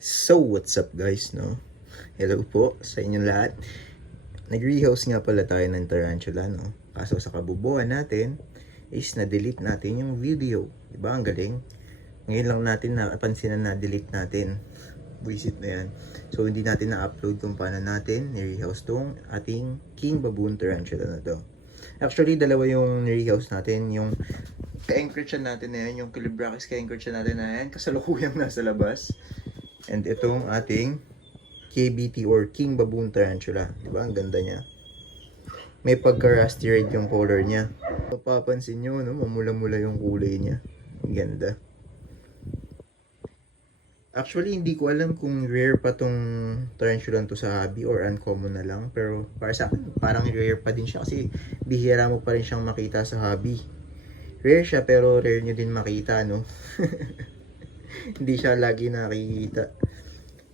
So, what's up guys, no? Hello po sa inyong lahat. Nag-rehouse nga pala tayo ng tarantula, no? Kaso sa kabubuan natin is na-delete natin yung video. Diba? Ang galing. Ngayon lang natin napansin na na-delete natin. Buisit na yan. So, hindi natin na-upload kung paano natin ni-rehouse tong ating king baboon tarantula na to. Actually, dalawa yung ni-rehouse natin. Yung ka-anchorage natin na yan, yung Calibracis ka-anchorage natin na yan, kasalukuyang nasa labas. And itong ating KBT or King Baboon Tarantula. Diba? Ang ganda niya. May pagka-rusty red yung color niya. Mapapansin nyo, no? Mamula-mula yung kulay niya. Ang ganda. Actually, hindi ko alam kung rare pa tong tarantula to sa hobby or uncommon na lang. Pero para sa akin, parang rare pa din siya kasi bihira mo pa rin siyang makita sa hobby. Rare siya pero rare nyo din makita, no? Hindi siya lagi nakikita.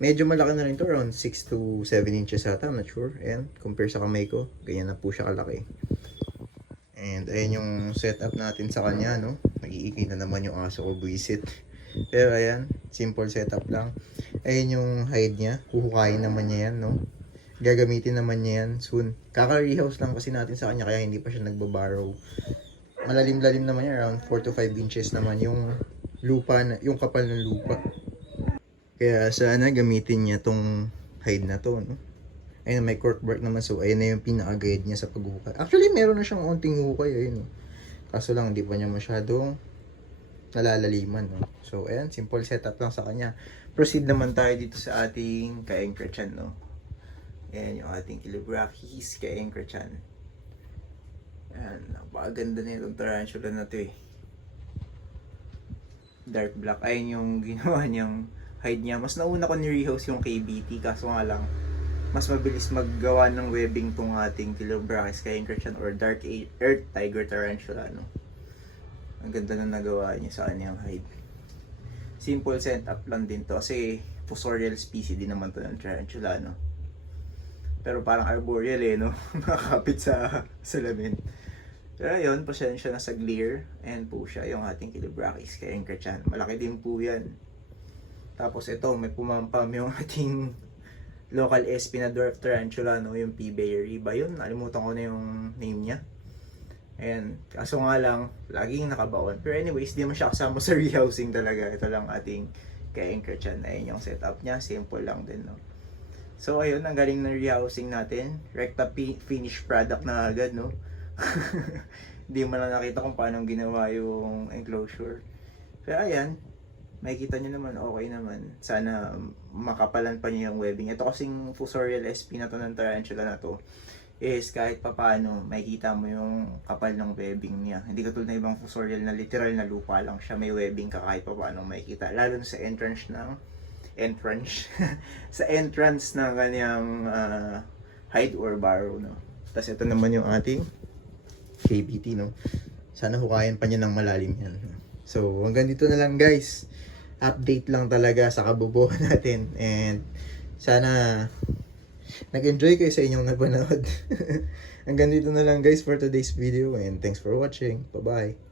Medyo malaki na rin to, around 6 to 7 inches ata, I'm not sure. Ayan, compare sa kamay ko, ganyan na po siya kalaki. And ayan yung setup natin sa kanya, no? Nag-iikay na naman yung aso ko, buisit. Pero ayan, simple setup lang. Ayan yung hide niya, huhukayin naman niya yan, no? Gagamitin naman niya yan soon. Kaka-rehouse lang kasi natin sa kanya, kaya hindi pa siya nagbabarrow. Malalim-lalim naman yan, around 4 to 5 inches naman yung lupa, yung kapal ng lupa. Kaya sana gamitin niya tong hide na to, no? Ayun, may corkboard naman, so ayun na yung pinaka-guide niya sa paghukay. Actually, meron na siyang unting hukay, ayun, no? Kaso lang, hindi pa niya masyadong nalalaliman, no? So, ayan, simple setup lang sa kanya. Proceed naman tayo dito sa ating ka-anchorage, no? Ayan, yung ating Calibracis ka-anchorage. Ayan, napakaganda na itong tarantula na to, eh. Dark black. Ayun yung ginawa niyang hide niya. Mas nauna ko ni-rehouse yung KBT, kaso nga lang mas mabilis maggawa ng webbing tong ating Calibracis ka-anchorage or Dark Earth Tiger Tarantula, no? Ang ganda na nagawa niya sa kanyang hide. Simple setup lang din to kasi fossorial species din naman to ng tarantula, no? Pero parang arboreal, eh, no? Nakakapit sa salamin. Pero yun, pasensya na sa glare. Ayan po siya, yung ating Calibracis ka-anchorage. Malaki din po yan. Tapos ito, may pumampam yung ating local SP na dwarf tarantula, no? Yung P-Berry ba yun? Nalimutan ko na yung name niya. Ayan, kaso nga lang, laging nakabaon. Pero anyways, di mo siya kasama sa rehousing talaga. Ito lang ating ka-anchorage. Ayan yung setup niya, simple lang din, no? So ayun, ang galing ng rehousing natin. Recta finished product na agad, no? Hindi mo na nakita kung paano ginawa yung enclosure. Pero ayan, makikita nyo naman, okay naman. Sana makapalan pa nyo yung webbing. Ito kasing fossorial SP na to ng tarantula na to is kahit pa paano makikita mo yung kapal ng webbing niya. Hindi katulad ng ibang fossorial na literal na lupa lang siya, may webbing ka kahit pa paano makikita. Lalo sa sa entrance ng kanyang hide or burrow, no? Tapos ito naman yung ating KBT, no? Sana hukayan pa niya ng malalim yan. So, hanggang dito na lang, guys. Update lang talaga sa kabubuhan natin. And sana nag-enjoy kayo sa inyong napanood. Hanggang dito na lang, guys, for today's video. And thanks for watching. Bye-bye.